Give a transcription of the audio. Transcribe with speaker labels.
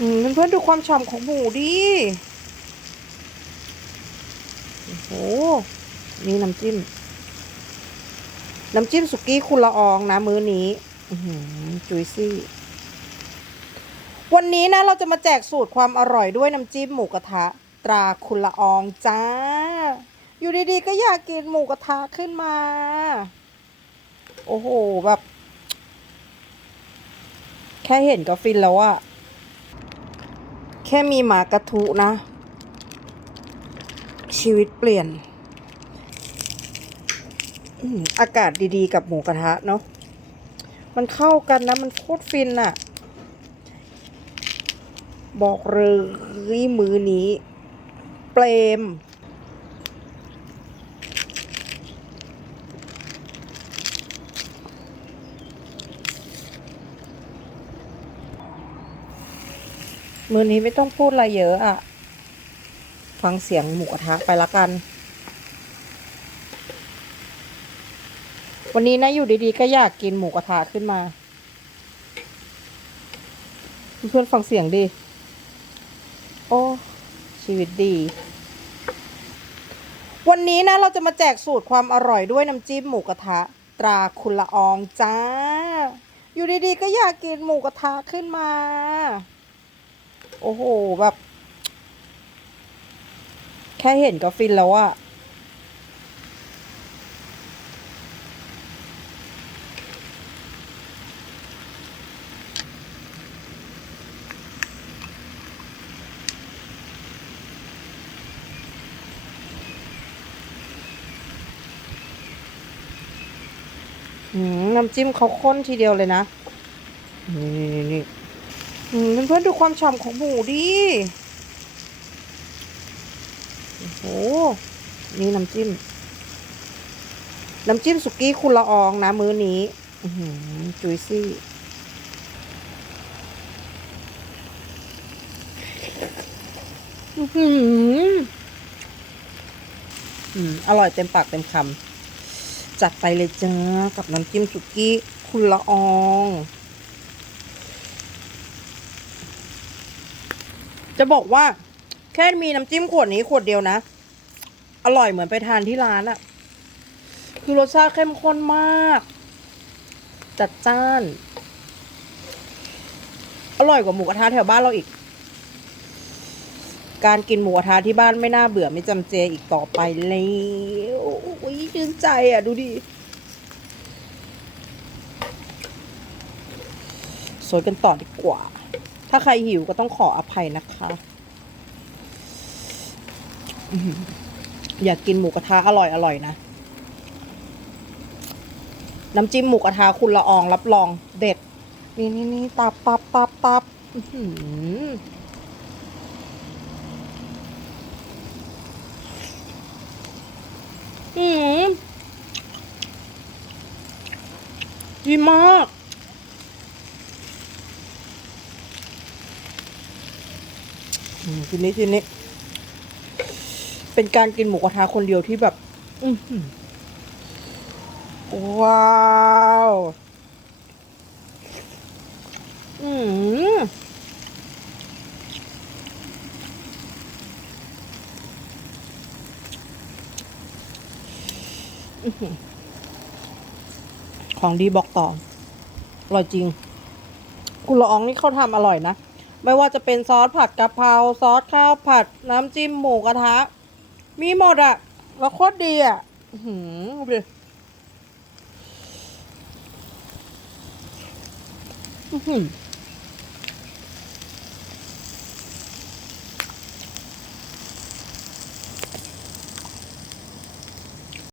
Speaker 1: อืมเพื่อนๆดูความฉ่ำของหมูดิ โอ้โห นี่น้ำจิ้ม น้ำจิ้มสุกี้คุณละอองนะ มื้อนี้จุยซี่ วันนี้นะเราจะมาแจกสูตรความอร่อยด้วยน้ำจิ้มหมูกระทะ ตราคุณละอองจ้า อยู่ดีๆ ก็อยากกินหมูกระทะขึ้นมา โอ้โห แบบ แค่เห็นก็ฟินแล้วอะ แค่มีหมากระทุนะ ชีวิตเปลี่ยน อากาศดีๆ กับหมูกระทะเนาะมันเข้ากันนะ มันโคตรฟินอะบอกเลยมือนี้ เปรม มือนี้ไม่ต้องพูดอะไรเยอะอะ ฟังเสียงหมูกระทะไปละกัน วันนี้นะอยู่ดีๆ ก็อยากกินหมูกระทะขึ้นมา เพื่อนฟังเสียงดิโอ้ ชีวิตดี วันนี้นะเราจะมาแจกสูตรความอร่อยด้วยน้ำจิ้มหมูกระทะ ตราคุณละอองจ้า อยู่ดีๆ ก็อยากกินหมูกระทะขึ้นมา อ้โห แบบ แค่เห็นก็ฟินแล้วอะอืมน้ำจิ้มเขาข้นทีเดียวเลยนะ นี่นี่นี่ เพื่อนๆดูความฉ่ำของหมูดิโอ้โห นี่น้ำจิ้ม น้ำจิ้มสุกี้คุณละอองนะ มื้อนี้หือจุยซี่อือหืออืมอร่อยเต็มปากเต็มคำจัดไปเลยจ้ากับน้ำจิ้มสุกี้คุณละออง จะบอกว่า แค่มีน้ำจิ้มขวดนี้ขวดเดียวนะ อร่อยเหมือนไปทานที่ร้านอะคือรสชาติเข้มข้นมาก จัดจ้าน อร่อยกว่าหมูกระทะแถวบ้านเราอีก การกินหมูกระทะที่บ้านไม่น่าเบื่อไม่จำเจอีกต่อไปแล้วโอ้ยชื่นใจอะ ดูดิสวยกันต่อดีกว่า ถ้าใครหิวก็ต้องขออภัยนะคะอยากกินหมูกระทะอร่อยอร่อยนะ น้ำจิ้มหมูกระทะคุณละอองรับรองเด็ด นี่นี่นี่ตับตับตับตับอือหืออืมดีมาก ทีนี้ทีนี้ เป็นการกินหมูกระทะคนเดียวที่แบบ อืว้าว อืมของดีบอกต่อ อร่อยจริง คุณละอองนี่เขาทำอร่อยนะ ไม่ว่าจะเป็นซอสผัดกะเพราซอสข้าวผัดน้ำจิ้มหมูกระทะ มีหมดอะแล้วโคตรดีอะหือดูดิอื้อหือ